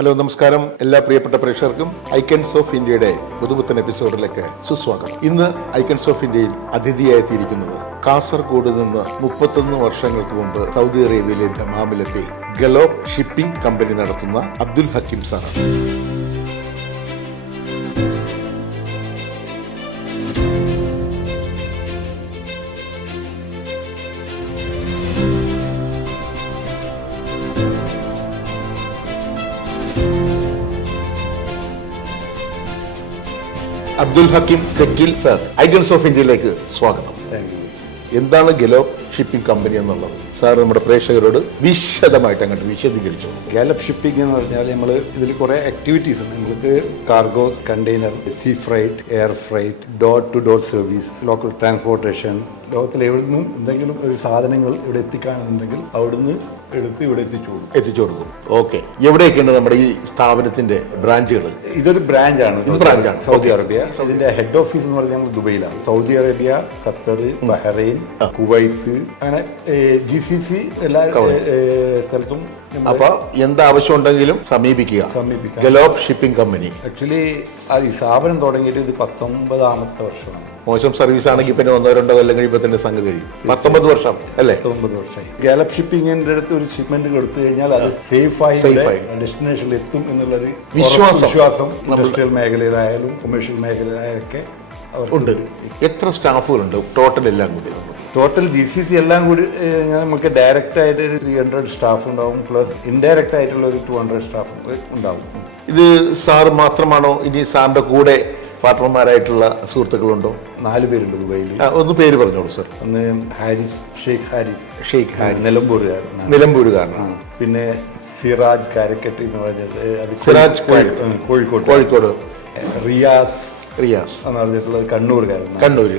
Hello, നമസ്കാരം. എല്ലാ പ്രിയപ്പെട്ട പ്രേക്ഷകർക്കും ഐക്കൺസ് ഓഫ് ഇന്ത്യയുടെ പുതുപുത്തൻ എപ്പിസോഡിലേക്ക് സുസ്വാഗതം. ഇന്ന് ഐക്കൺസ് ഓഫ് ഇന്ത്യയിൽ അതിഥിയായി എത്തിയിരിക്കുന്നത് കാസർഗോഡ് നിന്ന് 31 വർഷങ്ങൾക്ക് മുമ്പ് സൗദി അറേബ്യയിലെ ദമാമിലെത്തി ഗലോബ് ഷിപ്പിംഗ് കമ്പനി നടത്തുന്ന അബ്ദുൽ ഹക്കീം സാറാണ്. Abdul Hakeem Thekkil sir, icons of ഇന്ത്യയിലേക്ക് സ്വാഗതം. എന്താണ് ഗലോബ് ഷിപ്പിംഗ് കമ്പനി എന്നുള്ളത് സാർ നമ്മുടെ പ്രേക്ഷകരോട് വിശദമായിട്ട് അങ്ങോട്ട് വിശദീകരിച്ചു. ഗാലബ് ഷിപ്പിംഗ് എന്ന് പറഞ്ഞാൽ നമ്മൾ ഇതിൽ കുറേ ആക്ടിവിറ്റീസ് ഉണ്ട്. നമുക്ക് cargoes, container, sea freight, air freight, door to door service, local transportation. ലോകത്തിൽ എവിടെ നിന്നും എന്തെങ്കിലും ഒരു സാധനങ്ങൾ ഇവിടെ എത്തിക്കാണെന്നുണ്ടെങ്കിൽ അവിടുന്ന് എടുത്ത് ഇവിടെ എത്തിച്ചു കൊടുക്കും. ഓക്കെ, എവിടെയൊക്കെയാണ് നമ്മുടെ ഈ സ്ഥാപനത്തിന്റെ ബ്രാഞ്ചുകൾ? ഇതൊരു ബ്രാഞ്ചാണ്, സൗദി അറേബ്യ. ഇതിന്റെ ഹെഡ് ഓഫീസ് എന്ന് പറഞ്ഞാൽ നമ്മൾ ദുബൈയിലാണ്. Saudi Arabia, Qatar, Bahrain, Kuwait, അങ്ങനെ GCC എല്ലാ സ്ഥലത്തും. അപ്പൊ എന്താവശ്യം ഉണ്ടെങ്കിലും സമീപിക്കുക ഗലോബ് ഷിപ്പിംഗ് കമ്പനി. ആക്ച്വലി ഈ സ്ഥാപനം തുടങ്ങിയിട്ട് ഇത് 19ാമത്തെ വർഷമാണ്. മോശം സർവീസ് ആണെങ്കിൽ പിന്നെ 1-2 കൊല്ലം കഴിയുമ്പോൾ തന്നെ സംഗതി കഴിയും. 19 വർഷം അല്ലേ? 19 വർഷമായി. ഗാലബ് ഷിപ്പിംഗിന്റെ അടുത്ത് ഒരു ഷിപ്മെന്റ് കൊടുത്തു കഴിഞ്ഞാൽ അത് സേഫായി ഡെസ്റ്റിനേഷനിൽ എത്തും എന്നുള്ളൊരു വിശ്വാസം ഇൻഡസ്ട്രിയൽ മേഖലയിലായാലും കൊമേഴ്ഷ്യൽ മേഖലയിലായൊക്കെ ഉണ്ട്. എത്ര സ്റ്റാഫുകളുണ്ട് ടോട്ടൽ എല്ലാം കൂടി? ടോട്ടൽ GCC എല്ലാം കൂടി നമുക്ക് ഡയറക്റ്റ് ആയിട്ട് ഒരു 300 സ്റ്റാഫ് ഉണ്ടാവും, പ്ലസ് ഇൻഡയറക്റ്റ് ആയിട്ടുള്ള ഒരു 200 സ്റ്റാഫ് ഉണ്ടാവും. ഇത് സാറ് മാത്രമാണോ? ഇനി സാറിന്റെ കൂടെ പാർട്ട്ണർമാരായിട്ടുള്ള സുഹൃത്തുക്കളുണ്ടോ? 4 പേരുണ്ട് ദുബൈയിൽ. ഒന്ന് പേര് പറഞ്ഞോളൂ സാർ. ഒന്ന് ഷെയ്ഖ് ഹാരിസ് നിലമ്പൂരുകാരനാണ്. പിന്നെ സിറാജ് കാരക്കട്ടി എന്ന് പറഞ്ഞത് സിറാജ് കോഴിക്കോട്. റിയാസ് എന്ന് പറഞ്ഞിട്ടുള്ളത് കണ്ണൂർ.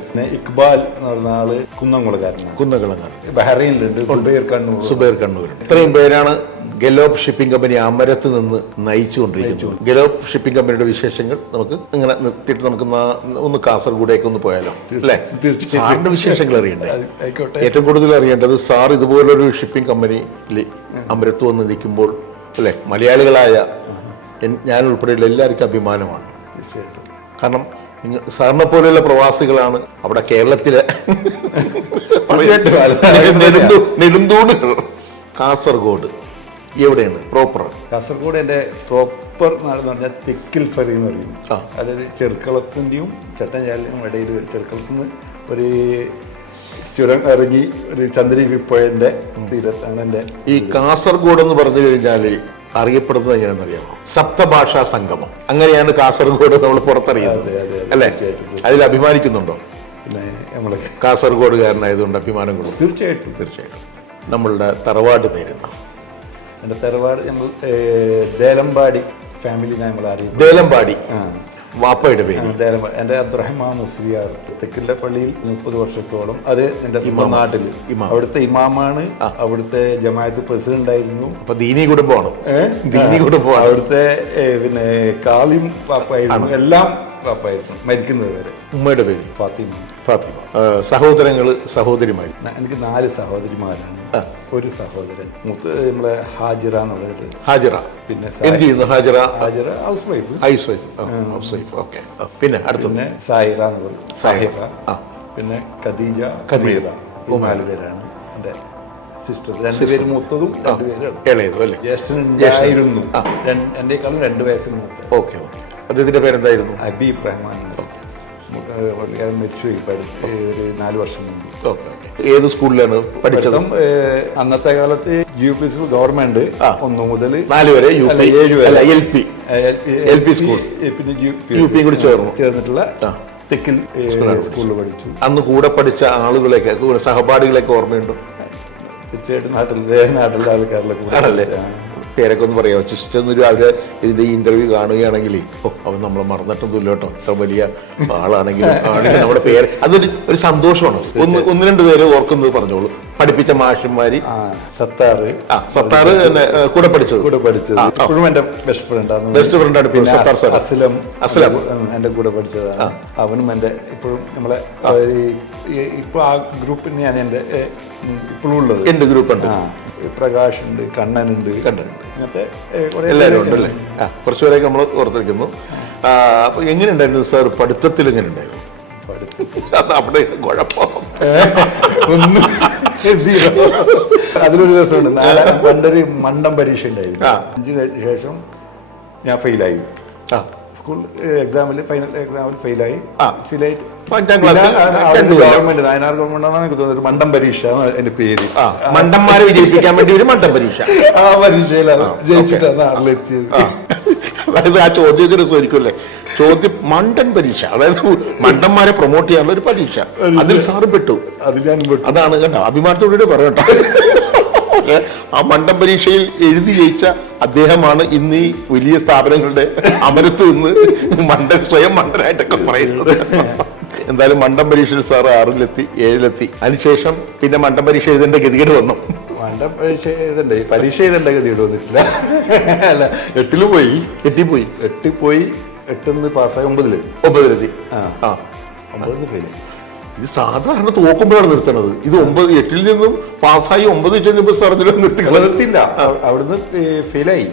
പിന്നെ ഇക്ബാൽ എന്ന് പറഞ്ഞ ആള് കുന്നംകുളക്കാരൻ. ബഹ്റൈനിലുണ്ട് സുബൈർ കണ്ണൂർ. ഇത്രയും പേരാണ് ഗലോബ് ഷിപ്പിംഗ് കമ്പനി അമരത്ത് നിന്ന് നയിച്ചുകൊണ്ടിരിക്കുന്നത്. ഗലോബ് ഷിപ്പിംഗ് കമ്പനിയുടെ വിശേഷങ്ങൾ നമുക്ക് ഇങ്ങനെ നിർത്തിയിട്ട് നമുക്ക് ഒന്ന് കാസർഗോഡേക്ക് ഒന്ന് പോയാലോ? അല്ലേ? സാറിന്റെ വിശേഷങ്ങൾ അറിയണ്ടേ? ഏറ്റവും കൂടുതൽ അറിയേണ്ടത് സാർ ഇതുപോലൊരു ഷിപ്പിംഗ് കമ്പനിയിൽ അമരത്ത് വന്ന് നിൽക്കുമ്പോൾ അല്ലേ, മലയാളികളായ ഞാൻ ഉൾപ്പെടെയുള്ള എല്ലാവർക്കും അഭിമാനമാണ്. തീർച്ചയായിട്ടും. കാരണം സാറിനെ പോലെയുള്ള പ്രവാസികളാണ് അവിടെ കേരളത്തിലെ നെടുന്തൂണുകൾ. കാസർഗോഡ് എവിടെയാണ് പ്രോപ്പർ? കാസർഗോഡ് എൻ്റെ പ്രോപ്പർ നാടെന്ന് പറഞ്ഞാൽ തെക്കിൽ ഫെറി എന്ന് പറയും. അതായത് ചെറുക്കളത്തിൻ്റെയും ചട്ടഞ്ചാലിനും ഇടയിൽ ചെറുക്കളത്തുനിന്ന് ഒരു ചുരം ഇറങ്ങി ഒരു ചന്ദ്രഗിരിപ്പുഴൻ്റെ തീരത്താണ് എൻ്റെ ഈ കാസർഗോഡ് എന്ന് പറഞ്ഞു കഴിഞ്ഞാൽ അറിയപ്പെടുന്നത് എങ്ങനെയാണെന്നറിയാമോ? സപ്തഭാഷാ സംഗമം. അങ്ങനെയാണ് കാസർഗോഡ് നമ്മൾ പുറത്തറിയുന്നത് അല്ലേ? അതിൽ അഭിമാനിക്കുന്നുണ്ടോ? പിന്നെ നമ്മൾ കാസർഗോഡുകാരനായതുകൊണ്ട് അഭിമാനം കൊള്ളും. തീർച്ചയായിട്ടും. നമ്മളുടെ തറവാട് പേരുന്ന? എൻ്റെ തറവാട് നമ്മൾ ദേലമ്പാടി ഫാമിലി നമ്മൾ അറിയും. ദേലമ്പാടി വാപ്പയുടെ പേര്? എൻ്റെ അബ്ദുറഹ്മാൻ മുസ്ലിയാർ തെക്കിലെ പള്ളിയിൽ 30 വർഷത്തോളം. അത് എൻ്റെ നാട്ടിൽ അവിടുത്തെ ഇമാമാണ്. അവിടുത്തെ ജമാഅത്ത് പ്രസിഡന്റ് ആയിരുന്നു. അപ്പൊ ദീനി കുടുംബമാണ്. അവിടുത്തെ പിന്നെ കാളിയും പാപ്പായിരുന്നു, എല്ലാം പാപ്പായിരുന്നു മരിക്കുന്നത് വരെ. ഉമ്മയുടെ പേര് ഫാത്തിമ. സഹോദരങ്ങള് സഹോദരിമാര്? എനിക്ക് 4 സഹോദരിമാരാണ്, ഒരു സഹോദരൻ. നമ്മളെ ഹാജിറ എന്നുള്ളത്. ഹാജിറ പിന്നെ എന്ത് ചെയ്യുന്നു? Hajira house wife. ഓക്കെ. പിന്നെ അടുത്ത സാഹിറ എന്ന് പറയും. സാഹിറ. പിന്നെ ഖദീജ. 4 പേരാണ് എൻ്റെ സിസ്റ്റർ. 2 പേര് മൂത്തതും 2 പേര് ഇളയതും അല്ലേ? ജ്യേഷ്ഠനുണ്ടായിരുന്നു, എൻ്റെക്കാളും 2 വയസ്സിന് മൂത്ത. ഓക്കെ. അദ്ദേഹത്തിന്റെ പേരെന്തായിരുന്നു? ഹബീബ് റഹ്മാൻ. മരിച്ചു ഒരു 4 വർഷം മുമ്പ്. ഏത് സ്കൂളിലാണ് പഠിച്ചത്? അന്നത്തെ കാലത്ത് UP ഗവൺമെന്റ് 1 മുതൽ 4 വരെ, 7 വരെ LP സ്കൂൾ, പിന്നെ UP കൂടി ചേർന്നിട്ടുള്ള തെക്കിൽ സ്കൂളിൽ പഠിച്ചു. അന്ന് കൂടെ പഠിച്ച ആളുകളെയൊക്കെ, സഹപാഠികളെയൊക്കെ ഓർമ്മയുണ്ടോ? തീർച്ചയായിട്ടും. നാട്ടിലെ ആൾക്കാരിലൊക്കെ പേരൊക്കെ ഒന്ന് പറയാമോ? ജസ്റ്റ് ഒന്നൊരു അവര് ഇതിന്റെ ഇന്റർവ്യൂ കാണുകയാണെങ്കിൽ അവൻ നമ്മളെ മറന്നിട്ടൊന്നുമില്ല കേട്ടോ, ഇത്ര വലിയ ആളാണെങ്കിലും നമ്മുടെ പേര് അതൊരു സന്തോഷമാണ്. 1-2 പേര് ഓർക്കുന്നത് പറഞ്ഞോളൂ. പഠിപ്പിച്ച മാഷന്മാര്? സത്താറ് തന്നെ കൂടെ പഠിച്ചത്. ഇപ്പോഴും എന്റെ ബെസ്റ്റ് ഫ്രണ്ടാണ്. പിന്നെ അസ്ലം എന്റെ കൂടെ പഠിച്ചതാണ്. അവനും എന്റെ ഇപ്പോഴും നമ്മളെ ഇപ്പൊ ആ ഗ്രൂപ്പിനെയാണ് എന്റെ ഇപ്പോഴും ഉള്ളത്. എന്റെ ഗ്രൂപ്പ് ഉണ്ട്. പ്രകാശ് ഉണ്ട്, കണ്ണനുണ്ട്, കണ്ടിട്ടുണ്ട്. അങ്ങനത്തെ കുറേ എല്ലാവരും ഉണ്ടല്ലേ? കുറച്ചുപേരെയൊക്കെ നമ്മൾ ഓർത്തിരിക്കുന്നു. അപ്പൊ എങ്ങനെയുണ്ടായിരുന്നു സാർ പഠിത്തത്തിൽ? എങ്ങനെയുണ്ടായിരുന്നു അത് അവിടെ കുഴപ്പം? ഒന്നും അതിലൊരു ദിവസമുണ്ട്, പണ്ടൊരു മണ്ടം പരീക്ഷ ഉണ്ടായിരുന്നു. 5 കഴിഞ്ഞ ശേഷം ഞാൻ ഫെയിലായി. സ്കൂൾ എക്സാമിൽ, ഫൈനൽ എക്സാമിൽ ഫെയിലായി. ഫെയിലായിട്ട് ഗവൺമെന്റ്, നായനാർ ഗവൺമെന്റ് എനിക്ക് തോന്നുന്നത് മണ്ടം പരീക്ഷ എന്റെ പേര്. മണ്ടന്മാരെ വിജയിപ്പിക്കാൻ വേണ്ടി ഒരു മണ്ടം പരീക്ഷ. ആ പരീക്ഷയിലാണ് ജയിച്ചിട്ടാണ് നാട്ടിലെത്തിയത്. അതായത് ആ ചോദ്യത്തിന് ചോദിക്കൂല്ലേ, ചോദ്യം മണ്ടൻ പരീക്ഷ, അതായത് മണ്ടന്മാരെ പ്രൊമോട്ട് ചെയ്യാനുള്ള ഒരു പരീക്ഷ. അതിൽ സാറ് പെട്ടു. അതിൽ ഞാൻ പെട്ടു. അതാണ് കേട്ടോ, അഭിമാനത്തോടെ പറയട്ടോ. ആ മണ്ടൻ പരീക്ഷയിൽ എഴുതി ജയിച്ച അദ്ദേഹമാണ് ഇന്ന് ഈ വലിയ സ്ഥാപനങ്ങളുടെ അമരത്ത് നിന്ന് സ്വയം മണ്ടനായിട്ടൊക്കെ പറയുന്നത്. എന്തായാലും മണ്ടൻ പരീക്ഷയിൽ സാറ് 6-ലെത്തി, 7-ലെത്തി. അതിനുശേഷം പിന്നെ മണ്ടൻ പരീക്ഷ എഴുതേണ്ട ഗതികേട് വന്നു. മണ്ടൻ പരീക്ഷ എഴുതണ്ടേ, പരീക്ഷ എഴുതേണ്ട ഗതികേട് വന്നിട്ടില്ല. അല്ല, 8 പോയി. 8 പോയി. 8 പാസ്സായി 9-ലെത്തി. 9 ഫെയിലായി. ഇത് സാധാരണ തോക്കുമ്പോഴാണ് നിർത്തണത്. ഇത് 8-ൽ നിന്നും പാസ്സായി 9 ചെല്ലുമ്പോൾ സാറിന് നിർത്തില്ല. അവിടുന്ന് ഫെയിലായി.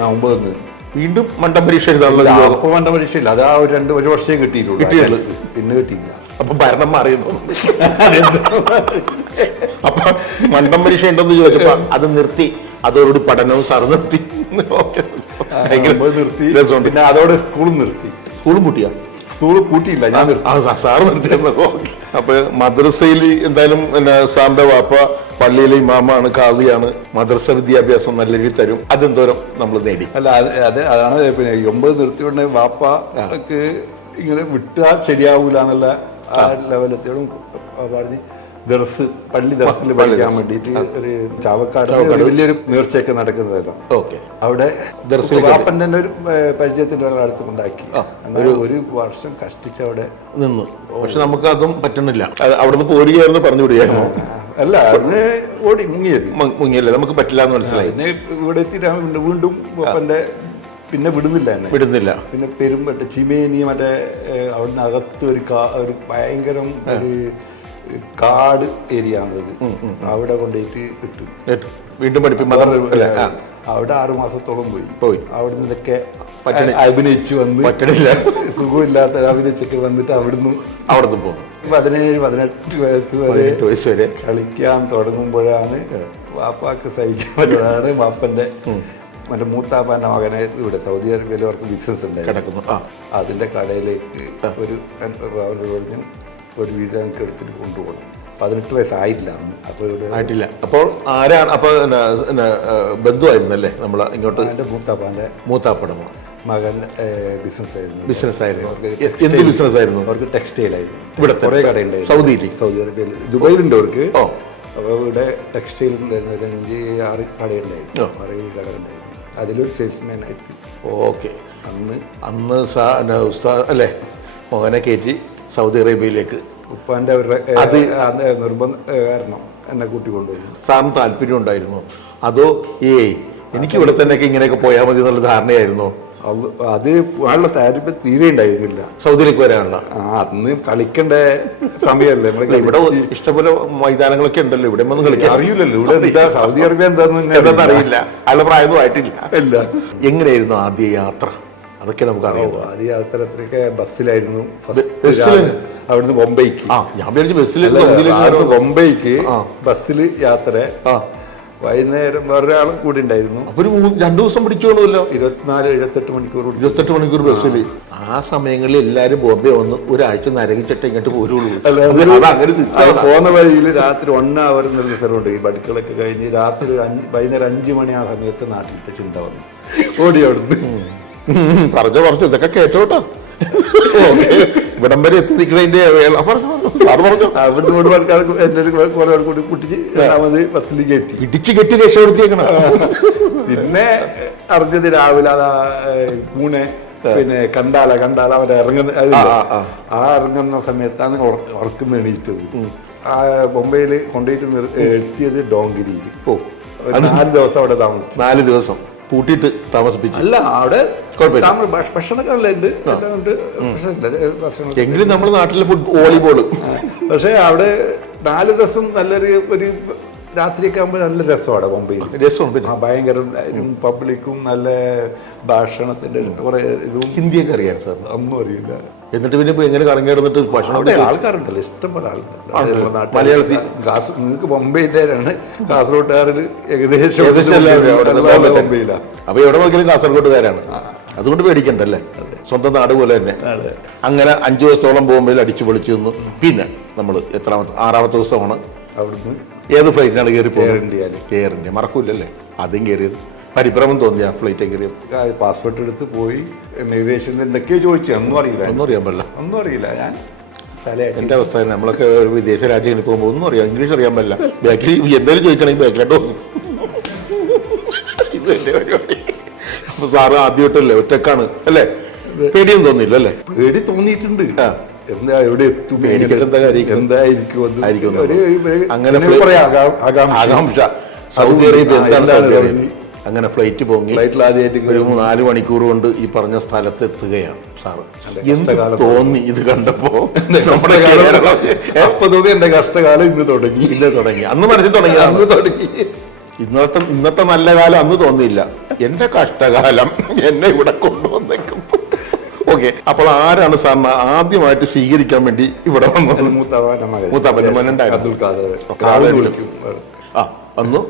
9 വീണ്ടും മണ്ടൻ പരീക്ഷ എഴുതാനുള്ള. അപ്പൊ മണ്ടൻ പരീക്ഷ ഇല്ല, അത് ആ ഒരു വർഷമേ കിട്ടിയിട്ടുള്ളൂ. പിന്നെ കിട്ടിയില്ല. അപ്പൊ ഭരണം മാറിയെന്നു. അപ്പൊ മണ്ടൻ പരീക്ഷ ഉണ്ടെന്ന് ചോദിച്ചപ്പോ അത് നിർത്തി. അതോട് പഠനവും സാർ നിർത്തി. നിർത്തി. പിന്നെ അതോടെ സ്കൂളും നിർത്തി. സ്കൂളും പൂട്ടിയാ? സ്കൂൾ കൂട്ടിയില്ല, ഞാൻ സാറ് നിർത്തിയെന്ന്. അപ്പൊ മദ്രസയിൽ എന്തായാലും സാറിന്റെ വാപ്പ പള്ളിയിലെ ഇമാമാണ്, ഖാദിയാണ്. മദ്രസ വിദ്യാഭ്യാസം നല്ല രീതിയിൽ തരും. അതെന്തോരം നമ്മൾ നേടി. അല്ല, അതാണ് പിന്നെ 9 നിർത്തിക്കൊണ്ട് വാപ്പക്ക് ഇങ്ങനെ വിട്ടാൽ ശരിയാവൂല എന്നുള്ള ആ ലെവലത്തോടും പറഞ്ഞ് പള്ളി ദർസിൽ പഠിക്കാൻ വേണ്ടിയിട്ട് ഒരു ചാവക്കാട് വലിയൊരു നേർച്ചയൊക്കെ നടക്കുന്നതല്ലോ. അവിടെ വാപ്പന്റെ ഒരു പരിചയത്തിന്റെ ഒരാളത്ത് ഉണ്ടാക്കി. ഒരു വർഷം കഷ്ടിച്ച് അവിടെ നിന്നു. പക്ഷെ നമുക്ക് അതും പറ്റണില്ല. അവിടുന്ന് പോരുകയായിരുന്നു, പറഞ്ഞു വിടുകയായിരുന്നു. അല്ല, അന്ന് ഓടി മുങ്ങിയല്ലേ, നമുക്ക് പറ്റില്ല എന്ന് മനസ്സിലായി. പിന്നെ ഇവിടെ എത്തിയിട്ട് വീണ്ടും വാപ്പന്റെ പിന്നെ വിടുന്നില്ല. പിന്നെ പെരുമ്പറ്റ ചിമേനി മറ്റേ അവിടുന്ന് അകത്ത് ഒരു ഭയങ്കരം ഒരു കാട് ഏരിയ ആണത്. അവിടെ കൊണ്ടുപോയിട്ട് കിട്ടും. വീണ്ടും അവിടെ 6 മാസത്തോളം പോയി. അവിടെ നിന്നൊക്കെ അഭിനയിച്ച് വന്ന് പറ്റണില്ല, സുഖമില്ലാത്ത അഭിനയിച്ചൊക്കെ വന്നിട്ട് അവിടുന്ന് പോകും. 17-18 വയസ്സ് വരെ കളിക്കാൻ തുടങ്ങുമ്പോഴാണ് വാപ്പാക്ക് സഹിക്കാൻ പറ്റുന്നതാണ്. വാപ്പന്റെ മറ്റേ മൂത്താപ്പാന്റെ മകനെ ഇവിടെ സൗദി അറേബ്യയിൽ അവർക്ക് ബിസിനസ് ഉണ്ടായിരുന്നു. അതിന്റെ കടയിലേക്ക് ഒരു വീസ ഞങ്ങൾക്ക് എടുത്തിട്ട് കൊണ്ടുപോകണം. 18 വയസ്സായിട്ടില്ല അന്ന്. ആയിട്ടില്ല. അപ്പോൾ ആരാണ്? അപ്പൊ ബന്ധുവായിരുന്നല്ലേ നമ്മളെ ഇങ്ങോട്ട്? എൻ്റെ മൂത്താപ്പയുടെ മകൻ ബിസിനസ് ആയിരുന്നു. എന്ത് ബിസിനസ് ആയിരുന്നു? അവർക്ക് ടെക്സ്റ്റൈൽ ആയിരുന്നു. ഇവിടെ കുറേ കടയുണ്ട് സൗദി അറേബ്യയിൽ. ദുബായിലുണ്ട് അവർക്ക്. അപ്പോൾ ഇവിടെ ടെക്സ്റ്റൈൽ ഉണ്ടായിരുന്നു. 5-6 കടയുണ്ടായിരുന്നു. 6-7 കടയുണ്ടായിരുന്നു. അതിലൊരു സെയിൽസ്മാൻ ആയിട്ട്. ഓക്കെ. അന്ന് അല്ലേ മകനെ കയറ്റി സൗദി അറേബ്യയിലേക്ക്. ഉപ്പാന്റെ നിർബന്ധം കാരണം എന്നെ കൂട്ടിക്കൊണ്ടുപോയി. സാറിന് താല്പര്യം ഉണ്ടായിരുന്നു? അതോ എനിക്ക് ഇവിടെ തന്നെയൊക്കെ ഇങ്ങനെയൊക്കെ പോയാൽ മതി എന്നുള്ള ധാരണയായിരുന്നോ? അത് ആളുടെ താല്പര്യം തീരെ ഉണ്ടായിരുന്നില്ല സൗദിയിലേക്ക് വരാനുള്ള. അന്ന് കളിക്കേണ്ട സമയമല്ലേ. ഇവിടെ ഇഷ്ടംപോലെ മൈതാനങ്ങളൊക്കെ ഉണ്ടല്ലോ, ഇവിടെ ഒന്നും കളിക്കാൻ അറിയില്ലല്ലോ. ഇവിടെ സൗദി അറേബ്യ എന്താണെന്ന് അറിയില്ല. അയാളുടെ പ്രായമൊന്നും ആയിട്ടില്ല. എങ്ങനെയായിരുന്നു ആദ്യ യാത്ര? അതൊക്കെ നമുക്ക് അറിയാം. ആദ്യ യാത്രയൊക്കെ ബസ്സിലായിരുന്നു. അവിടുന്ന് ബോംബെക്ക്. ഞാൻ വിചാരിച്ചു ബസ്സിൽ. ബോംബെക്ക് ബസ്സിൽ യാത്ര. വൈകുന്നേരം വേറൊരാളും കൂടി ഉണ്ടായിരുന്നു. ഒരു 2 ദിവസം പിടിച്ചോളൂല്ലോ. 24-78 മണിക്കൂർ ബസ്സിൽ. ആ സമയങ്ങളിൽ എല്ലാരും ബോംബെ വന്ന് ഒരാഴ്ച നരകിച്ചിട്ട് ഇങ്ങോട്ട് പോരുള്ളൂ. പോകുന്ന വഴിയിൽ രാത്രി 1 hour റിസർവുണ്ട്. ഈ ബടുക്കളൊക്കെ കഴിഞ്ഞ് രാത്രി വൈകുന്നേരം 5 മണി ആ സമയത്ത് നാട്ടിലത്തെ ചിന്ത വന്നു. ഓടി അവിടുന്ന് പറഞ്ഞു ഇതൊക്കെ കേട്ടോട്ടോ. ഇവിടം വരെ എത്തി നിൽക്കുന്നതിന്റെ കൂടി കുട്ടിച്ച് രണ്ടാമത് ബസ്സിൽ കയറ്റി ഇടിച്ചു കെട്ടി രക്ഷപ്പെടുത്തിയേക്കണം. പിന്നെ അറിഞ്ഞത് രാവിലെ പൂനെ പിന്നെ കണ്ടാല അവരെ ഇറങ്ങുന്ന സമയത്താണ് ഉറക്കുന്ന എണീറ്റത്. ആ ബോംബെയിൽ കൊണ്ടുപോയിട്ട് എത്തിയത് ഡോങ്കിരിയിൽ. 4 ദിവസം അവിടെ താമസിച്ചു. 4 ദിവസം പൂട്ടിയിട്ട് താമസിപ്പിച്ചു. അല്ല, അവിടെ ഭക്ഷണമൊക്കെ നല്ലുണ്ട്. എങ്കിലും നമ്മുടെ നാട്ടിലെ വോളിബോള്. പക്ഷെ അവിടെ 4 ദിവസം നല്ലൊരു രാത്രിയൊക്കെ ആകുമ്പോൾ നല്ല രസമാണ് ബോംബെയിൽ. രസമാണ് പിന്നെ ഭയങ്കര പബ്ലിക്കും നല്ല ഭാഷണത്തിന്റെ കുറെ ഇതും. ഹിന്ദിയൊക്കെ അറിയാം സാർ? ഒന്നും അറിയില്ല. എന്നിട്ട് പിന്നെ ഇപ്പൊ എങ്ങനെ കറങ്ങി കിടന്നിട്ട് ഭക്ഷണം അവിടെ ആൾക്കാരുണ്ടല്ലോ, ഇഷ്ടംപോലെ ആൾക്കാരുണ്ട്. മലയാളി നിങ്ങൾക്ക് ബോംബെയിന്റെ കാസർഗോഡുകാരിൽ ഏകദേശം ബോംബെയിലാണ്. അപ്പൊ എവിടെ നോക്കിയാലും കാസർഗോഡുകാരാണ്. അതുകൊണ്ട് പേടിക്കണ്ടല്ലേ, സ്വന്തം നാട് പോലെ തന്നെ. അങ്ങനെ 5 ദിവസത്തോളം ബോംബെയിൽ അടിച്ചു പൊളിച്ചു നിന്നു. പിന്നെ നമ്മൾ എത്രാമത്തെ 6ാമത്തെ ദിവസമാണ് അവിടുന്ന് ഏത് ഫ്ലൈറ്റിനാണ് കയറി പോകുന്നത്? Air India. മറക്കൂലല്ലേ അതും കയറിയത്? പരിഭ്രമം തോന്നിയ ഫ്ലൈറ്റ് കയറിയത്? പാസ്പോർട്ട് എടുത്ത് പോയി ഇമിഗ്രേഷനിൽ എന്തൊക്കെയോ ചോദിച്ചു. ഒന്നും അറിയില്ല. ഒന്നും അറിയാൻ പാടില്ല. ഒന്നും അറിയില്ല. ഞാൻ എന്റെ അവസ്ഥ നമ്മളൊക്കെ വിദേശ രാജ്യങ്ങളിൽ പോകുമ്പോൾ ഒന്നും അറിയാം, ഇംഗ്ലീഷ് അറിയാൻ പറ്റില്ല. ബാക്കിൽ എന്തെങ്കിലും ചോദിക്കണമെങ്കിൽ ബാക്കിലോട്ട് പോകും. ഇത് എന്റെ പരിപാടി. അപ്പൊ സാറ് ആദ്യമായിട്ടല്ലേ, ഒറ്റക്കാണ് അല്ലേ? പേടിയൊന്നും തോന്നിയില്ല അല്ലേ? പേടി തോന്നിയിട്ടുണ്ട്. എന്താ എവിടെ എത്തും, എന്തായിരിക്കും അങ്ങനെ ആകാംക്ഷ. സൗദി അറേബ്യ എന്താണ്? അങ്ങനെ ഫ്ലൈറ്റ് പൊങ്ങി ഫ്ലൈറ്റിൽ ആദ്യമായിട്ട് ഒരു 4 മണിക്കൂർ കൊണ്ട് ഈ പറഞ്ഞ സ്ഥലത്ത് എത്തുകയാണ് സാറ്. എന്ത് തോന്നി ഇത് കണ്ടപ്പോ? നമ്മുടെ അപ്പൊ തോന്നി എന്റെ കഷ്ടകാലം ഇന്ന് തുടങ്ങി. തുടങ്ങി അന്ന് മനസ്സിൽ തുടങ്ങി. അന്ന് തുടങ്ങി. ഇന്നത്തെ നല്ല കാലം അന്ന് തോന്നിയില്ല. എന്റെ കഷ്ടകാലം എന്നെ ഇവിടെ കൊണ്ടുവന്നേക്കും. ഓക്കെ, അപ്പോൾ ആരാണ് സാറിന് ആദ്യമായിട്ട് സ്വീകരിക്കാൻ വേണ്ടി ഇവിടെ വന്നത്? മൂത്താപ്പന്റെ മകനുണ്ടായിരുന്നു. വന്നു.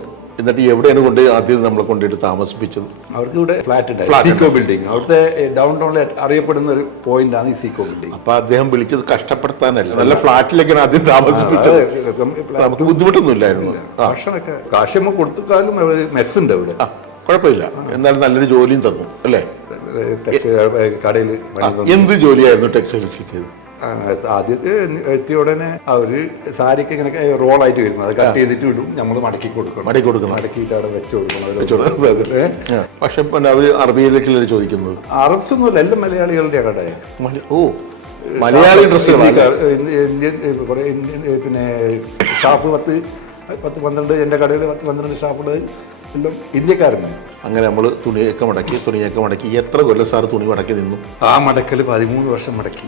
എന്നിട്ട് എവിടെയാണ് കൊണ്ട് ആദ്യം നമ്മളെ കൊണ്ടുപോയിട്ട് താമസിപ്പിച്ചത്? അവർക്ക് ഇവിടെ ഫ്ലാറ്റ് സീക്കോ ബിൽഡിംഗ്. അവിടുത്തെ ഡൗൺ ടൗണിൽ അറിയപ്പെടുന്ന ഒരു പോയിന്റ് ആണ് ഈ സീക്കോ ബിൽഡിംഗ്. അപ്പൊ അദ്ദേഹം വിളിച്ചത് കഷ്ടപ്പെടുത്താനല്ല, നല്ല ഫ്ലാറ്റിലേക്കാണ് ആദ്യം താമസിപ്പിച്ചത്. നമുക്ക് ബുദ്ധിമുട്ടൊന്നും ഇല്ലായിരുന്നു. ഭക്ഷണമൊക്കെ കാശ്യമ്മ കൊടുത്താലും മെസ്സുണ്ട് അവിടെ. കുഴപ്പമില്ല. എന്നാലും നല്ലൊരു ജോലിയും തന്നു അല്ലേ? കടയിൽ. എന്ത് ജോലിയായിരുന്നു ടെക്സ്റ്റൈൽസിൽ ചെയ്തത്? ആദ്യത്തെ എത്തിയ ഉടനെ അവര് സാരിക്ക് ഇങ്ങനെ റോളായിട്ട് വരുന്നത്, അത് കട്ട് ചെയ്തിട്ട് വിടും, നമ്മൾ മടക്കി കൊടുക്കണം. മടക്കിയിട്ട് അവിടെ വെച്ച് കൊടുക്കണം. പക്ഷെ അവര് അറബിയിലേക്കല്ലേ ചോദിക്കുന്നത്? അറബ്സ് ഒന്നുമില്ല, എല്ലാം മലയാളികളുടെ കട. ഓ, മലയാളി ഡ്രസ്. ഇന്ത്യൻ കുറെ ഇന്ത്യൻ പിന്നെ സ്റ്റാഫ് 10-12 എൻ്റെ കടയിൽ 10-12 സ്റ്റാഫുകൾ എല്ലാം ഇന്ത്യക്കാരനാണ്. അങ്ങനെ നമ്മൾ തുണിയൊക്കെ മടക്കി എത്ര കൊല്ലം സാർ തുണി മടക്കി നിന്നു? ആ മടക്കൽ 13 വർഷം മടക്കി.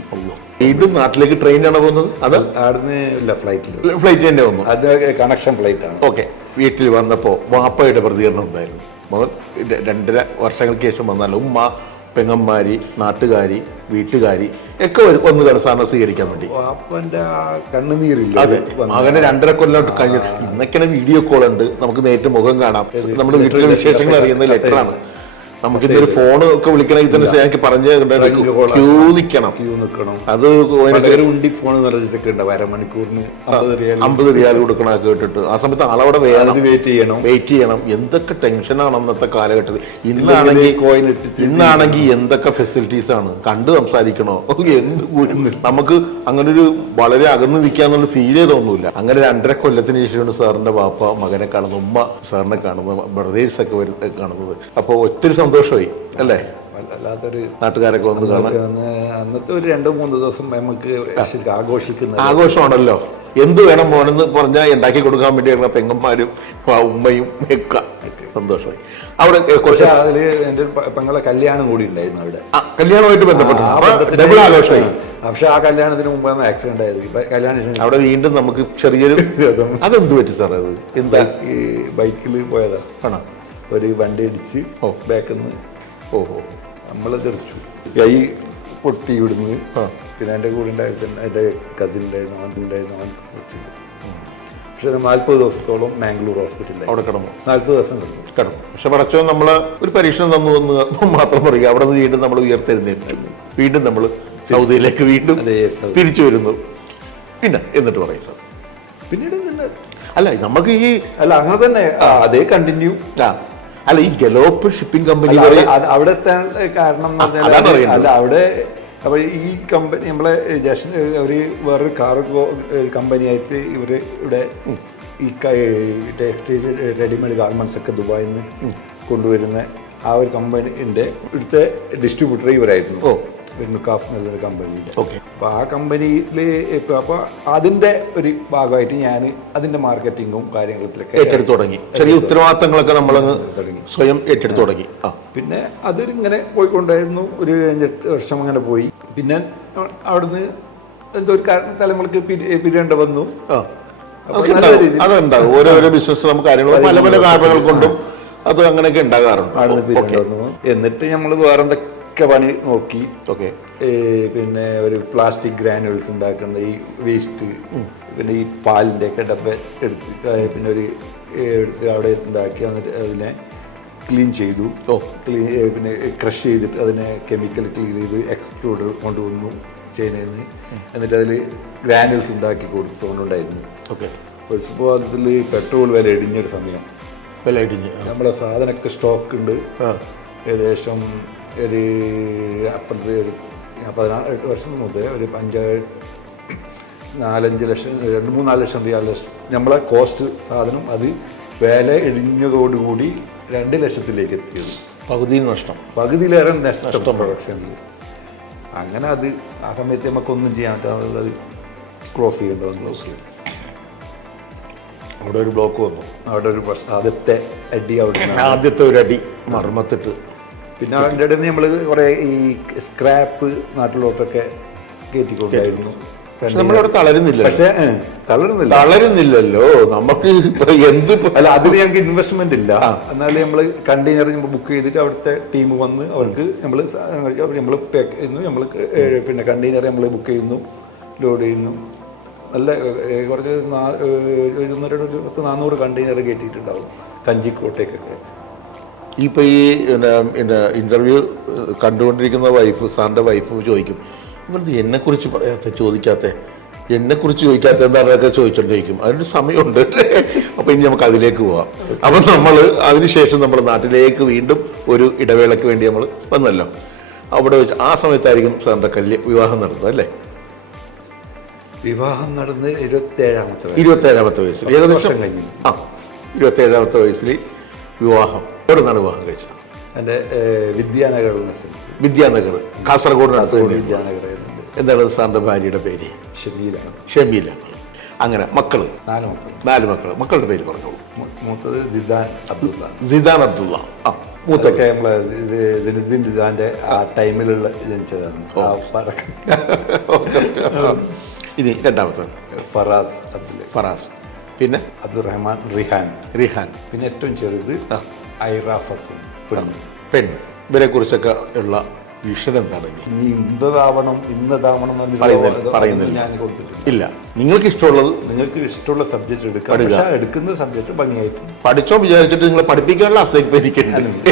വീണ്ടും നാട്ടിലേക്ക് ട്രെയിനാണ് പോകുന്നത്? അത് അവിടുന്ന് ഇല്ല, ഫ്ലൈറ്റ് തന്നെ വന്നു. അത് കണക്ഷൻ ഫ്ലൈറ്റ് ആണ്. ഓക്കെ. വീട്ടിൽ വന്നപ്പോൾ വാപ്പയുടെ പ്രതികരണം ഉണ്ടായിരുന്നു? മകൻ 2.5 വർഷങ്ങൾക്ക് ശേഷം വന്നാലും ഉമ്മ, പെങ്ങന്മാരി, നാട്ടുകാരി, വീട്ടുകാരി ഒക്കെ ഒന്ന് സാറിനെ സ്വീകരിക്കാൻ വേണ്ടി. വാപ്പന്റെ കണ്ണുനീരില്ല. അതെ, മകന് 2.5 കൊല്ലം കഴിഞ്ഞു. ഇന്നൊക്കെ വീഡിയോ കോൾ ഉണ്ട്, നമുക്ക് നേരിട്ട് മുഖം കാണാം, നമ്മുടെ വീട്ടിലെ വിശേഷങ്ങൾ അറിയുന്ന ലെറ്ററാണ്. നമുക്ക് ഇന്നൊരു ഫോൺ ഒക്കെ വിളിക്കണമെങ്കിൽ തന്നെ എനിക്ക് പറഞ്ഞു ക്യൂ നിൽക്കണം. അത് ഉണ്ടി ഫോൺ നിറഞ്ഞിട്ടൊക്കെ അരമണിക്കൂറിന് 50 റിയാൽ കൊടുക്കണം കേട്ടിട്ട്. ആ സമയത്ത് ആളവിടെ വെയിറ്റ് ചെയ്യണം. എന്തൊക്കെ ടെൻഷനാണ് അന്നത്തെ കാലഘട്ടത്തിൽ. ഇന്നാണെങ്കിൽ എന്തൊക്കെ ഫെസിലിറ്റീസ് ആണ്. കണ്ട് സംസാരിക്കണോ, എന്ത് നമുക്ക് അങ്ങനൊരു വളരെ അകന്ന് നിൽക്കാന്നുള്ള ഫീലേ തോന്നൂല. അങ്ങനെ 2.5 കൊല്ലത്തിന് ശേഷമാണ് സാറിന്റെ വാപ്പ മകനെ കാണുന്നത്, ഉമ്മ സാറിനെ കാണുന്നത്, ബ്രദേഴ്സ് ഒക്കെ കാണുന്നത്. അപ്പോൾ ഒത്തിരി സന്തോഷമായി അല്ലേ? അല്ലാത്തൊരു നാട്ടുകാരൊക്കെ വന്ന് കാണാൻ. അന്നത്തെ ഒരു 2-3 ദിവസം നമുക്ക് ആഘോഷിക്കുന്ന ആഘോഷമാണല്ലോ. എന്ത് വേണം മോനെന്ന് പറഞ്ഞാൽ ഉണ്ടാക്കി കൊടുക്കാൻ വേണ്ടിയുള്ള പെങ്ങന്മാരും ഉമ്മയും ഒക്കെ സന്തോഷമായി. അവിടെ കുറച്ച് അതില് എന്റെ പെങ്ങളെ കല്യാണം കൂടി ഉണ്ടായിരുന്നു അവിടെ. കല്യാണമായിട്ട് ബന്ധപ്പെട്ടു ഡബിൾ ആഘോഷമായി. പക്ഷെ ആ കല്യാണത്തിന് മുമ്പാണ് ആക്സിഡന്റ് ആയത്. കല്യാണം അവിടെ വീണ്ടും നമുക്ക് ചെറിയൊരു അതെന്ത് പറ്റി സാർ? അത് എന്താ? ഈ ബൈക്കിൽ പോയതാ ആണോ? ഒരു വണ്ടി ഇടിച്ച് ബാക്കിൽ നിന്ന് നമ്മൾ തെറിച്ചു, കൈ പൊട്ടി ഇവിടുന്ന്. പിന്നെ എൻ്റെ കൂടെ ഉണ്ടായിരുന്നു എൻ്റെ കസിൻ ഉണ്ടായിരുന്നു, അവൻ്റെ പക്ഷെ 40 ദിവസത്തോളം മാംഗ്ലൂർ ഹോസ്പിറ്റലിൽ അവിടെ കിടന്നു. 40 ദിവസം കിടന്നു. പക്ഷെ പടച്ചോ നമ്മള് ഒരു പരീക്ഷണം തന്നു എന്ന് മാത്രം പറയുക. അവിടെ നിന്ന് വീണ്ടും നമ്മൾ ഉയർത്തെഴുന്നേറ്റായിരുന്നു. വീണ്ടും നമ്മൾ സൗദിയിലേക്ക് വീണ്ടും തിരിച്ചു വരുന്നു. പിന്നെ എന്നിട്ട് പറയും സാർ, പിന്നീട് അല്ല നമുക്ക് ഈ അങ്ങനെ തന്നെ അതേ കണ്ടിന്യൂ. അല്ല, ഈ ഗലോപ്പ് ഷിപ്പിംഗ് കമ്പനി അവിടെ കാരണം അല്ല, അവിടെ അപ്പൊ ഈ കമ്പനി നമ്മളെ ജസ്റ്റ് ഒരു വേറൊരു കാർഗോ കമ്പനിയായിട്ട് ഇവര് ഇവിടെ ഈ ടെക്സ്റ്റൈൽ റെഡിമെയ്ഡ് ഗാർമെന്റ്സ് ഒക്കെ ദുബായിൽ നിന്ന് കൊണ്ടുവരുന്ന ആ ഒരു കമ്പനിന്റെ ഇവിടുത്തെ ഡിസ്ട്രിബ്യൂട്ടർ ഇവരായിരുന്നു. നല്ലൊരു കമ്പനിയുടെ. അപ്പൊ ആ കമ്പനിയിൽ അപ്പൊ അതിന്റെ ഒരു ഭാഗമായിട്ട് ഞാൻ അതിന്റെ മാർക്കറ്റിങ്ങും കാര്യങ്ങളൊക്കെ ഏറ്റെടുത്ത് തുടങ്ങി. ചെറിയ ഉത്തരവാദിത്തങ്ങളൊക്കെ നമ്മൾ സ്വയം ഏറ്റെടുത്ത് തുടങ്ങി. പിന്നെ അതിങ്ങനെ പോയിക്കൊണ്ടായിരുന്നു. ഒരു 5-8 വർഷം അങ്ങനെ പോയി. പിന്നെ അവിടുന്ന് എന്തോ ഒരു കാരണത്താൽ നമ്മൾക്ക് പിരിയേണ്ട വന്നു. അതുണ്ടാവും. ഓരോരോ ബിസിനസ് നമുക്ക് കാര്യങ്ങൾ പല പല കാരണങ്ങൾ കൊണ്ടും അത് അങ്ങനെയൊക്കെ ഉണ്ടാകാറുണ്ട്. എന്നിട്ട് നമ്മൾ വേറെ എന്തൊക്കെ പണി നോക്കി. ഓക്കെ. പിന്നെ ഒരു പ്ലാസ്റ്റിക് ഗ്രാനുവൽസ് ഉണ്ടാക്കുന്ന ഈ വേസ്റ്റ്, പിന്നെ ഈ പാലിൻ്റെ ഒക്കെ ഡബ്ബ എടുത്ത് പിന്നെ ഒരു എടുത്ത് അവിടെ ഉണ്ടാക്കി, എന്നിട്ട് അതിനെ ക്ലീൻ ചെയ്തു. പിന്നെ ക്രഷ് ചെയ്തിട്ട് അതിനെ കെമിക്കൽ ക്ലീൻ ചെയ്ത് എക്സ്ട്രൂഡർ കൊണ്ടുവന്നു ചൈനയിൽ നിന്ന്. എന്നിട്ട് അതിൽ ഗ്രാനുവൽസ് ഉണ്ടാക്കി കൊടുത്തുകൊണ്ടുണ്ടായിരുന്നു. ഓക്കെ. ഒരു സുബോധത്തിൽ പെട്രോൾ വില ഇടിഞ്ഞൊരു സമയം, വില ഇടിഞ്ഞ് നമ്മുടെ സാധനമൊക്കെ സ്റ്റോക്ക് ഉണ്ട്. ഏകദേശം ഒരു അപ്പുറത്ത് ഒരു 18 വർഷം മുതൽ ഒരു 4-5 ലക്ഷം 2-3-4 ലക്ഷം റിയാൽ നമ്മളെ കോസ്റ്റ് സാധനം അത് വില ഇടിഞ്ഞതോടുകൂടി 2 ലക്ഷത്തിലേക്ക് എത്തിയത്. പകുതിയിലേറെ നഷ്ടം പ്രൊഡക്ഷനിൽ. അങ്ങനെ അത് ആ സമയത്ത് നമുക്കൊന്നും ചെയ്യാൻ പറ്റാതെ ക്ലോസ് ചെയ്യേണ്ടത്. അവിടെ ഒരു ബ്ലോക്ക് വന്നു. അവിടെ ഒരു പ്രശ്നം, ആദ്യത്തെ ഒരു അടി മർമ്മത്തിട്ട്. പിന്നെ അതിൻ്റെ ഇടയിൽ നമ്മൾ കുറേ ഈ സ്ക്രാപ്പ് നാട്ടിലോട്ടൊക്കെ കയറ്റിക്കൊണ്ടായിരുന്നു. നമ്മളവിടെ തളരുന്നില്ല. പക്ഷേ തളരുന്നില്ലല്ലോ നമുക്ക്. എന്ത് അല്ല, അതിന് ഞങ്ങൾക്ക് ഇൻവെസ്റ്റ്മെന്റ് ഇല്ല. എന്നാലും നമ്മൾ കണ്ടെയ്നർ ബുക്ക് ചെയ്തിട്ട് അവിടുത്തെ ടീം വന്ന് അവർക്ക് നമ്മൾ പാക്ക് ചെയ്യുന്നു. നമ്മൾ പിന്നെ കണ്ടെയ്നർ നമ്മൾ ബുക്ക് ചെയ്യുന്നു, ലോഡ് ചെയ്യുന്നു. നല്ല കുറച്ച് 400 കണ്ടെയ്നർ കയറ്റിയിട്ടുണ്ടാവും കഞ്ചിക്കോട്ടേക്കൊക്കെ. ഇപ്പോൾ ഈ ഇന്റർവ്യൂ കണ്ടുകൊണ്ടിരിക്കുന്ന വൈഫ്, സാറിൻ്റെ വൈഫ് ചോദിക്കും, എന്നെക്കുറിച്ച് ചോദിക്കാത്ത എന്താണൊക്കെ ചോദിച്ചോണ്ടിരിക്കും. അതിനൊരു സമയമുണ്ട്. അപ്പോൾ ഇനി നമുക്ക് അതിലേക്ക് പോവാം. അപ്പം നമ്മൾ അതിനുശേഷം നമ്മുടെ നാട്ടിലേക്ക് വീണ്ടും ഒരു ഇടവേളയ്ക്ക് വേണ്ടി നമ്മൾ വന്നല്ലോ. അവിടെ വെച്ച് ആ സമയത്തായിരിക്കും സാറിൻ്റെ വിവാഹം നടന്നത് അല്ലേ? വിവാഹം നടന്ന് 27-ാമത്തെ വയസ്സിൽ, ഏകദേശം 27-ാമത്തെ വയസ്സിൽ വിവാഹം. എവിടെ നിന്നാണ് വിവാഹം കഴിച്ചത്? എൻ്റെ വിദ്യാനഗർ, കാസർഗോഡ്. വിദ്യാനഗർ. എന്താണ് സാറിൻ്റെ ഭാര്യയുടെ പേര്? ഷമീല. അങ്ങനെ മക്കള്? 4 മക്കൾ. മക്കളുടെ പേര് പറഞ്ഞോളൂ. മൂത്തത് സിദാൻ അബ്ദുള്ള. മൂത്തൊക്കെ നമ്മളെ ദിദാന്റെ ആ ടൈമിലുള്ള ജനിച്ചതാണ്. ഇനി രണ്ടാമത്തെ ഫറാസ്. പിന്നെ അബ്ദുറഹ്മാൻ, റിഹാൻ. പിന്നെ ഏറ്റവും ചെറുത് ഐറ ഫത്തുൻ, പെണ്ണ്. ഇവരെ കുറിച്ചൊക്കെ ഉള്ള വിഷൻ എന്താണ്? ഇനി ഇന്നതാവണം പറയുന്നില്ല. ഞാൻ കൊടുത്തിട്ടില്ല. ഇല്ല, നിങ്ങൾക്ക് ഇഷ്ടമുള്ള സബ്ജക്റ്റ് എടുക്കുക. എടുക്കുന്ന സബ്ജക്റ്റ് ഭംഗിയായിട്ട് പഠിച്ചോ വിചാരിച്ചിട്ട് നിങ്ങൾ പഠിപ്പിക്കാനുള്ള അസൈൻ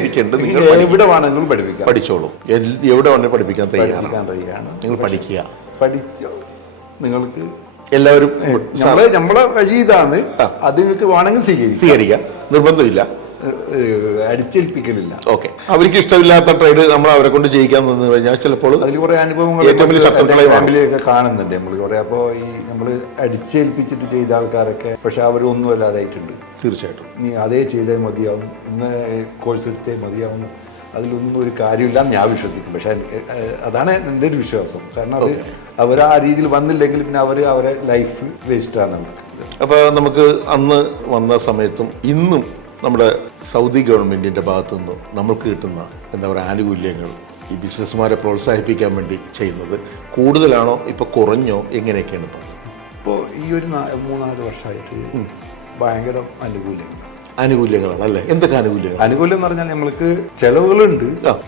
എനിക്കുണ്ട്. നിങ്ങൾ എവിടെ വേണമെങ്കിലും പഠിച്ചോളൂ. എവിടെ വേണമെങ്കിലും പഠിപ്പിക്കാൻ തയ്യാറാണ്. നിങ്ങൾ പഠിച്ചോ. നിങ്ങൾക്ക് എല്ലാവരും നമ്മളെ വഴി ഇതാണ്. അത് നിങ്ങൾക്ക് വേണമെങ്കിൽ സ്വീകരിക്കാം. നിർബന്ധമില്ല, അടിച്ചേൽപ്പിക്കലില്ല. ഓക്കെ. അവർക്ക് ഇഷ്ടമില്ലാത്ത ട്രേഡ് നമ്മൾ അവരെ കൊണ്ട് ചെയ്യിക്കാൻ നിന്ന് കഴിഞ്ഞാൽ ചിലപ്പോൾ അതിൽ കുറെ അനുഭവങ്ങൾ ഫാമിലിയൊക്കെ കാണുന്നുണ്ട് നമ്മൾ കുറെ. അപ്പോൾ ഈ നമ്മൾ അടിച്ചേൽപ്പിച്ചിട്ട് ചെയ്ത ആൾക്കാരൊക്കെ പക്ഷെ അവരൊന്നും അല്ലാതായിട്ടുണ്ട്. തീർച്ചയായിട്ടും. ഇനി അതേ ചെയ്തേ മതിയാവും, ഇന്ന് കോഴ്സ് എടുത്തേ മതിയാവും, അതിലൊന്നും ഒരു കാര്യമില്ല ഞാൻ വിശ്വസിക്കും. പക്ഷെ അതാണ് എൻ്റെ ഒരു വിശ്വാസം. കാരണം അത് അവർ ആ രീതിയിൽ വന്നില്ലെങ്കിൽ പിന്നെ അവരെ ലൈഫ് വേസ്റ്റാണ്. അപ്പോൾ നമുക്ക് അന്ന് വന്ന സമയത്തും ഇന്നും നമ്മുടെ സൗദി ഗവൺമെൻറ്റിൻ്റെ ഭാഗത്തു നിന്നും നമുക്ക് കിട്ടുന്ന എന്താ പറയുക ആനുകൂല്യങ്ങൾ ഈ ബിസിനസ്സുമാരെ പ്രോത്സാഹിപ്പിക്കാൻ വേണ്ടി ചെയ്യുന്നത് കൂടുതലാണോ, ഇപ്പോൾ കുറഞ്ഞോ, എങ്ങനെയൊക്കെയാണ്? ഇപ്പോൾ ഈ ഒരു 3-4 വർഷമായിട്ട് ഭയങ്കര ആനുകൂല്യങ്ങളാണ് അല്ലേ? എന്തൊക്കെ ആനുകൂല്യം എന്ന് പറഞ്ഞാൽ നമ്മൾക്ക് ചെലവുകളുണ്ട്,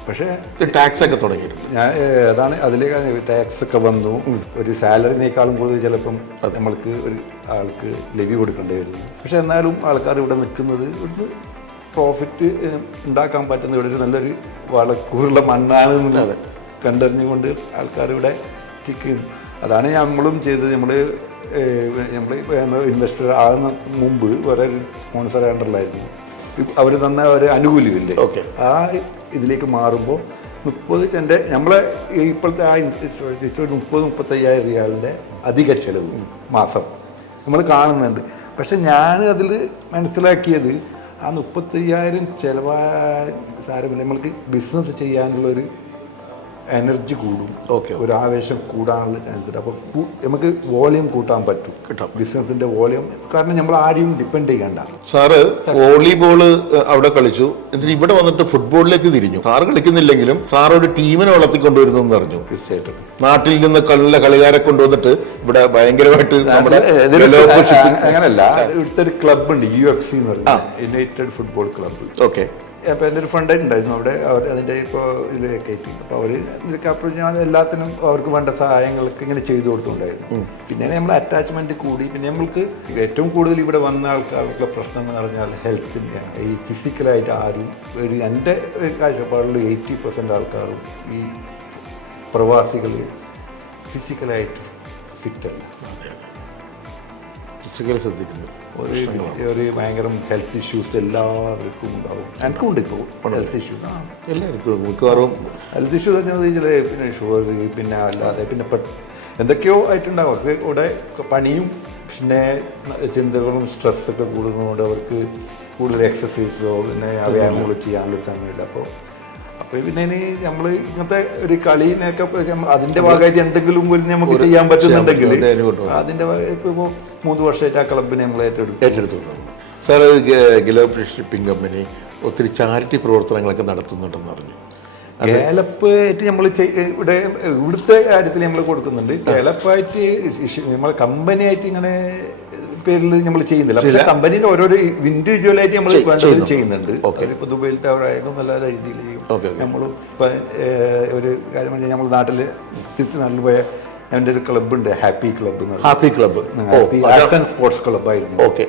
പക്ഷേ ടാക്സ് ഒക്കെ തുടങ്ങിയിട്ടുണ്ട്. അതാണ് അതിലേക്ക് ടാക്സ് ഒക്കെ വന്നു. ഒരു സാലറിനേക്കാളും കൂടുതൽ ചിലപ്പം നമ്മൾക്ക് ഒരു ആൾക്ക് ലെവി കൊടുക്കേണ്ടി വരുന്നു. പക്ഷെ എന്നാലും ആൾക്കാർ ഇവിടെ നിൽക്കുന്നത് ഇവിടുന്ന് പ്രോഫിറ്റ് ഉണ്ടാക്കാൻ പറ്റുന്ന ഇവിടെ ഒരു നല്ലൊരു വളക്കൂറുള്ള മണ്ണാണ് കണ്ടറിഞ്ഞുകൊണ്ട് ആൾക്കാർ ഇവിടെ ടിക്കുന്നു. അതാണ് നമ്മളും ചെയ്തത്. നമ്മൾ ഇൻവെസ്റ്റർ ആകുന്ന മുമ്പ് വേറെ സ്പോൺസർ ആയിട്ടുള്ളായിരുന്നു. അവർ തന്ന ഒരു ആനുകൂല്യമില്ലേ, ആ ഇതിലേക്ക് മാറുമ്പോൾ 30 നമ്മളെ ഇപ്പോഴത്തെ ആ 30-35 റിയാലിൻ്റെ അധിക ചെലവ് മാസം നമ്മൾ കാണുന്നുണ്ട്. പക്ഷെ ഞാൻ അതിൽ മനസ്സിലാക്കിയത് ആ 35,000 ചിലവായ സാരമില്ല, നമ്മൾക്ക് ബിസിനസ് ചെയ്യാനുള്ളൊരു എനർജി കൂടും, ഓക്കെ, ഒരു ആവേശം കൂടാനുള്ള ചാൻസ് ഉണ്ട്. അപ്പോൾ നമുക്ക് വോളിയം കൂട്ടാൻ പറ്റും, ബിസിനസിന്റെ വോളിയം. കാരണം നമ്മൾ ആരെയും ഡിപ്പെൻഡ് ചെയ്യണ്ട. സാറ് വോളിബോള് അവിടെ കളിച്ചു, എന്നിട്ട് ഇവിടെ വന്നിട്ട് ഫുട്ബോളിലേക്ക് തിരിഞ്ഞു. സാറ് കളിക്കുന്നില്ലെങ്കിലും സാർ ഒരു ടീമിനെ വളർത്തിക്കൊണ്ടുവരുന്നു എന്ന് പറഞ്ഞു. തീർച്ചയായിട്ടും നാട്ടിൽ നിന്ന് കളിക്കാരെ കൊണ്ടുവന്നിട്ട് ഇവിടെ ഭയങ്കരമായിട്ട് നമ്മുടെ അങ്ങനല്ല, ഇവിടുത്തെ ഒരു ക്ലബ് ഉണ്ട് UFC എന്ന് പറയുന്നത്, യുണൈറ്റഡ് ഫുട്ബോൾ ക്ലബ്ബ്. ഓക്കെ. അപ്പോൾ എൻ്റെ ഒരു ഫ്രണ്ടായിട്ട് ഉണ്ടായിരുന്നു അവിടെ. അവർ അതിൻ്റെ ഇപ്പോൾ ഇതിൽ കയറ്റി. അപ്പോൾ അവർ ഇതിലേക്ക് അപ്രോച്ച് ഞാൻ എല്ലാത്തിനും അവർക്ക് വേണ്ട സഹായങ്ങൾക്ക് ഇങ്ങനെ ചെയ്തു കൊടുത്തുണ്ടായിരുന്നു. പിന്നെ നമ്മൾ അറ്റാച്ച്മെൻറ്റ് കൂടി. പിന്നെ നമ്മൾക്ക് ഏറ്റവും കൂടുതൽ ഇവിടെ വന്ന ആൾക്കാർക്കുള്ള പ്രശ്നം എന്ന് പറഞ്ഞാൽ ഹെൽത്തിൻ്റെ, ഈ ഫിസിക്കലായിട്ട് ആരും ഒരു എൻ്റെ കാഴ്ചപ്പാടിൽ 80% ആൾക്കാരും ഈ പ്രവാസികൾ ഫിസിക്കലായിട്ട് ഫിറ്റല്ല. ഫിസിക്കലി ശ്രദ്ധിക്കുന്നു. ഒരു ഭയങ്കര ഹെൽത്ത് ഇഷ്യൂസ് എല്ലാവർക്കും ഉണ്ടാവും. എനിക്കും ഉണ്ട് ഇപ്പോൾ ഹെൽത്ത് ഇഷ്യൂസ്. എല്ലാവർക്കും മിക്കവാറും ഹെൽത്ത് ഇഷ്യൂസ് വെച്ചാൽ പിന്നെ ഷുഗർ, പിന്നെ അല്ലാതെ പിന്നെ എന്തൊക്കെയോ ആയിട്ടുണ്ടാവും. അവർക്ക് ഇവിടെ പണിയും പിന്നെ ചിന്തകളും സ്ട്രെസ്സൊക്കെ കൂടുന്നതുകൊണ്ട് അവർക്ക് കൂടുതൽ എക്സസൈസോ പിന്നെ വ്യായാമങ്ങൾ ചെയ്യാനുള്ള സമയമില്ല. അപ്പോൾ പിന്നെ ഇനി നമ്മൾ ഇങ്ങനത്തെ ഒരു കളീനൊക്കെ അതിന്റെ ഭാഗമായിട്ട് എന്തെങ്കിലും നമുക്ക് ചെയ്യാൻ പറ്റുന്നുണ്ടെങ്കിൽ അതിന്റെ ഇപ്പോൾ 3 വർഷമായിട്ട് ആ ക്ലബിനെ നമ്മൾ ഏറ്റെടുത്തു. സാർ, ഗലോപ്പ് ഷിപ്പിംഗ് കമ്പനി ഒത്തിരി ചാരിറ്റി പ്രവർത്തനങ്ങളൊക്കെ നടത്തുന്നുണ്ടെന്ന് പറഞ്ഞു. ഗേലപ്പായിട്ട് നമ്മൾ ഇവിടുത്തെ കാര്യത്തിൽ നമ്മൾ കൊടുക്കുന്നുണ്ട്. ഗേലപ്പായിട്ട് നമ്മളെ കമ്പനിയായിട്ട് ഇങ്ങനെ പേരിൽ നമ്മൾ ചെയ്യുന്നില്ല. പക്ഷേ കമ്പനിയുടെ ഓരോരോ ഇൻഡിവിജ്വലായിട്ട് നമ്മൾ ചെയ്യുന്നുണ്ട്. ഇപ്പോൾ ദുബൈയിലത്തെ അവരായാലും നല്ല രീതിയിൽ ചെയ്യും. നമ്മളും ഇപ്പം ഒരു കാര്യം പറഞ്ഞാൽ നമ്മൾ നാട്ടിൽ നാട്ടിൽ പോയ എൻ്റെ ഒരു ക്ലബ്ബുണ്ട്, ഹാപ്പി ക്ലബ്ബ്. സ്പോർട്സ് ക്ലബ്ബായിരുന്നു. ഓക്കെ.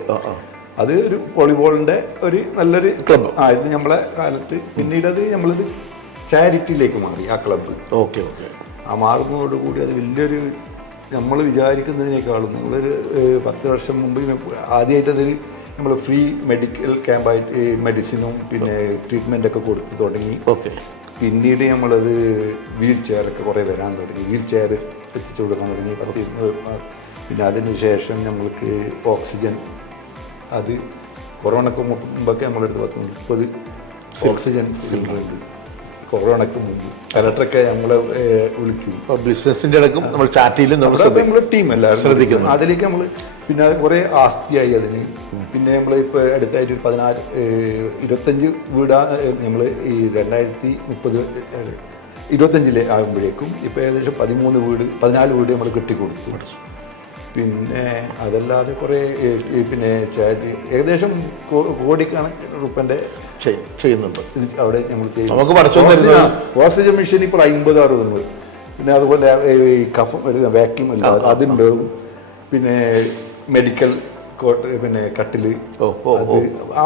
അത് ഒരു വോളിബോളിൻ്റെ ഒരു നല്ലൊരു ക്ലബ്ബ്. ഇത് നമ്മളെ കാലത്ത് പിന്നീട് അത് നമ്മളിത് ചാരിറ്റിയിലേക്ക് മാറി ആ ക്ലബ്ബ്. ഓക്കെ. ആ മാറുന്നതോടുകൂടി അത് വലിയൊരു നമ്മൾ വിചാരിക്കുന്നതിനേക്കാളും നമ്മളൊരു 10 വർഷം മുമ്പ് ആദ്യമായിട്ടതിൽ നമ്മൾ ഫ്രീ മെഡിക്കൽ ക്യാമ്പായിട്ട് മെഡിസിനും പിന്നെ ട്രീറ്റ്മെൻറ്റൊക്കെ കൊടുത്ത് തുടങ്ങി. ഓക്കെ. പിന്നീട് നമ്മളത് വീൽ ചെയറൊക്കെ കുറേ വരാൻ തുടങ്ങി, വീൽ ചെയർ എത്തിച്ചു കൊടുക്കാൻ തുടങ്ങി. പിന്നെ അതിന് ശേഷം നമ്മൾക്ക് ഓക്സിജൻ, അത് കൊറോണക്ക് മുമ്പൊക്കെ നമ്മളെടുത്ത് 30 ഓക്സിജൻ സിലിണ്ടറുണ്ട്. കൊറോണക്ക് മുമ്പ് കലക്ടറൊക്കെ നമ്മളെ വിളിക്കും. ബിസിനസിന്റെ ഇടയ്ക്കും നമ്മൾ ചാറ്റിലും നമ്മളെ ടീം എല്ലാവരും ശ്രദ്ധിക്കുന്നു. അതിലേക്ക് നമ്മൾ പിന്നെ കുറേ ആസ്തിയായി അതിന്. പിന്നെ നമ്മൾ ഇപ്പോൾ അടുത്തായിട്ട് 25 വീടാ നമ്മൾ ഈ 2025 ആകുമ്പോഴേക്കും ഇപ്പോൾ ഏകദേശം 14 വീട് നമ്മൾ കെട്ടിക്കൊടുത്തു. പിന്നെ അതല്ലാതെ കുറേ പിന്നെ ഏകദേശം കോടിക്കണക്കിന് രൂപൻ്റെ ചെയ്യുന്നുണ്ട് അവിടെ നമ്മൾ ഓക്സിജൻ മെഷീൻ ഇപ്പോൾ 50-60. പിന്നെ അതുപോലെ ഈ കഫം വാക്യൂം അല്ല അതുണ്ടാവും. പിന്നെ മെഡിക്കൽ കോട്ട്, പിന്നെ കട്ടില്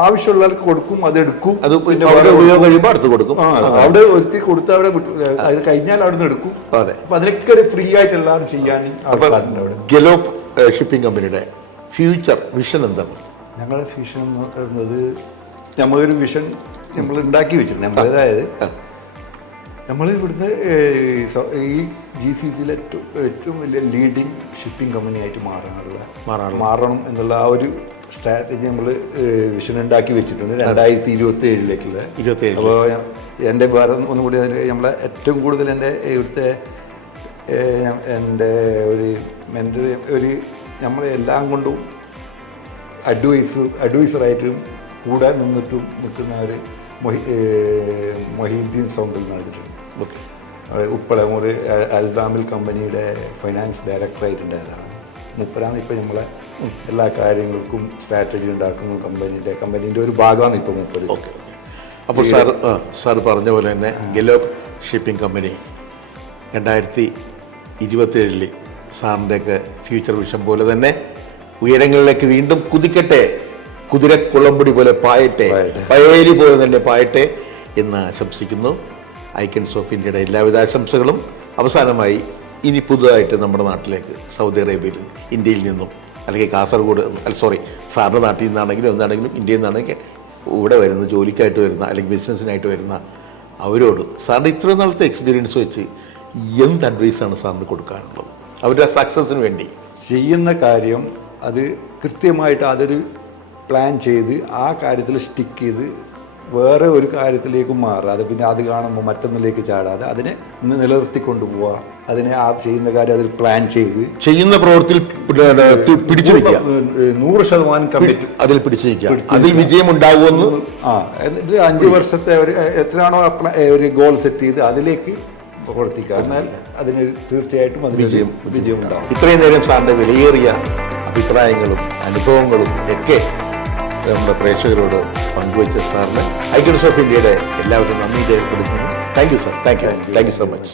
ആവശ്യമുള്ളവർക്ക് കൊടുക്കും, അതെടുക്കും. അത് പിന്നെ ഉപയോഗം അടുത്ത് കൊടുക്കും. അവിടെ ഒത്തി കൊടുത്ത് അവിടെ അത് കഴിഞ്ഞാൽ അവിടെ നിന്ന് എടുക്കും. അപ്പൊ അതിനൊക്കെ ഒരു ഫ്രീ ആയിട്ട് എല്ലാവരും ചെയ്യാൻ. ഗലോപ്പ് ഷിപ്പിംഗ് കമ്പനിയുടെ ഫ്യൂച്ചർ വിഷൻ എന്താണ്? ഞങ്ങളുടെ വിഷൻ എന്ന് പറയുന്നത്, നമ്മളൊരു വിഷൻ നമ്മൾ ഉണ്ടാക്കി വെച്ചിട്ടുണ്ട്. നമ്മളേതായത് നമ്മൾ ഇവിടുത്തെ ഈ GCCയിലെ ഏറ്റവും വലിയ ലീഡിങ് ഷിപ്പിംഗ് കമ്പനി ആയിട്ട് മാറണം എന്നുള്ള ആ ഒരു സ്ട്രാറ്റജി നമ്മൾ വിഷൻ ഉണ്ടാക്കി വെച്ചിട്ടുണ്ട് 2027-ലേക്കുള്ള. അപ്പോൾ എൻ്റെ വേറെ ഒന്നുകൂടി നമ്മളെ ഏറ്റവും കൂടുതൽ എൻ്റെ ഇവിടുത്തെ എൻ്റെ ഒരു മെൻ്റർ ഒരു നമ്മളെ എല്ലാം കൊണ്ടും അഡ്വൈസറായിട്ടും കൂടെ നിൽക്കുന്ന ഒരു മൊഹീദ്ദീൻ സൗണ്ടിൽ നടന്നിട്ടുണ്ട്. ഓക്കെ. ഉപ്പളമൂർ അൽസാമിൽ കമ്പനിയുടെ ഫൈനാൻസ് ഡയറക്ടറായിട്ടുണ്ടായതാണ്. മൂപ്പരാണ് ഇപ്പോൾ നമ്മളെ എല്ലാ കാര്യങ്ങൾക്കും സ്ട്രാറ്റജി ഉണ്ടാക്കുന്നു. കമ്പനീൻ്റെ ഒരു ഭാഗമാണ് ഇപ്പോൾ മൂപ്പര്. ഓക്കെ. അപ്പോൾ സാർ പറഞ്ഞ പോലെ തന്നെ ഗലോപ്പ് ഷിപ്പിംഗ് കമ്പനി 2027 സാറിൻ്റെയൊക്കെ ഫ്യൂച്ചർ വിഷൻ പോലെ തന്നെ ഉയരങ്ങളിലേക്ക് വീണ്ടും കുതിക്കട്ടെ, കുതിരക്കുളമ്പടി പോലെ പായട്ടെ, പയേരി പോലെ തന്നെ പായട്ടെ എന്ന് ആശംസിക്കുന്നു. ഐക്കൺസ് ഓഫ് ഇന്ത്യയുടെ എല്ലാവിധ ആശംസകളും. അവസാനമായി ഇനി പുതുതായിട്ട് നമ്മുടെ നാട്ടിലേക്ക് സൗദി അറേബ്യയിൽ ഇന്ത്യയിൽ നിന്നും അല്ലെങ്കിൽ കാസർഗോഡ് സാറിൻ്റെ നാട്ടിൽ നിന്നാണെങ്കിലും എന്താണെങ്കിലും ഇന്ത്യയിൽ നിന്നാണെങ്കിൽ ഇവിടെ വരുന്ന ജോലിക്കായിട്ട് വരുന്ന അല്ലെങ്കിൽ ബിസിനസ്സിനായിട്ട് വരുന്ന അവരോട് സാറിൻ്റെ ഇത്രയും നാളത്തെ എക്സ്പീരിയൻസ് വെച്ച് എന്ത് അഡ്വൈസാണ് സാറിന് കൊടുക്കാനുള്ളത് അവരുടെ സക്സസിന് വേണ്ടി? ചെയ്യുന്ന കാര്യം അത് കൃത്യമായിട്ട് അതൊരു പ്ലാൻ ചെയ്ത് ആ കാര്യത്തിൽ സ്റ്റിക്ക് ചെയ്ത് വേറെ ഒരു കാര്യത്തിലേക്കും മാറാതെ പിന്നെ അത് കാണുമ്പോൾ മറ്റൊന്നിലേക്ക് ചാടാതെ അതിനെ നിലനിർത്തിക്കൊണ്ടു പോവുക, അതിനെ ആ ചെയ്യുന്ന കാര്യം അതിൽ പ്ലാൻ ചെയ്ത് ചെയ്യുന്ന പ്രവൃത്തിയിൽ പിടിച്ചു നിൽക്കുക, 100% കമ്മിറ്റ് അതിൽ പിടിച്ചു നിൽക്കുക, അതിൽ വിജയം ഉണ്ടാകുമെന്ന്. എന്നിട്ട് 5 വർഷത്തെ ഒരു എത്രയാണോ ഒരു ഗോൾ സെറ്റ് ചെയ്ത് അതിലേക്ക് പ്രവർത്തിക്കുക. എന്നാൽ അതിന് തീർച്ചയായിട്ടും അതിന് വിജയം ഉണ്ടാകും. ഇത്രയും നേരം സാറിന്റെ വിലയേറിയ അഭിപ്രായങ്ങളും അനുഭവങ്ങളും ഒക്കെ നമ്മുടെ പ്രേക്ഷകരോട് പങ്കുവച്ച സാറിന് ഐക്യൻസ് ഓഫ് ഇന്ത്യയുടെ എല്ലാവരും നന്ദി രേഖപ്പെടുത്തുന്നു. Thank you sir. Thank you so much.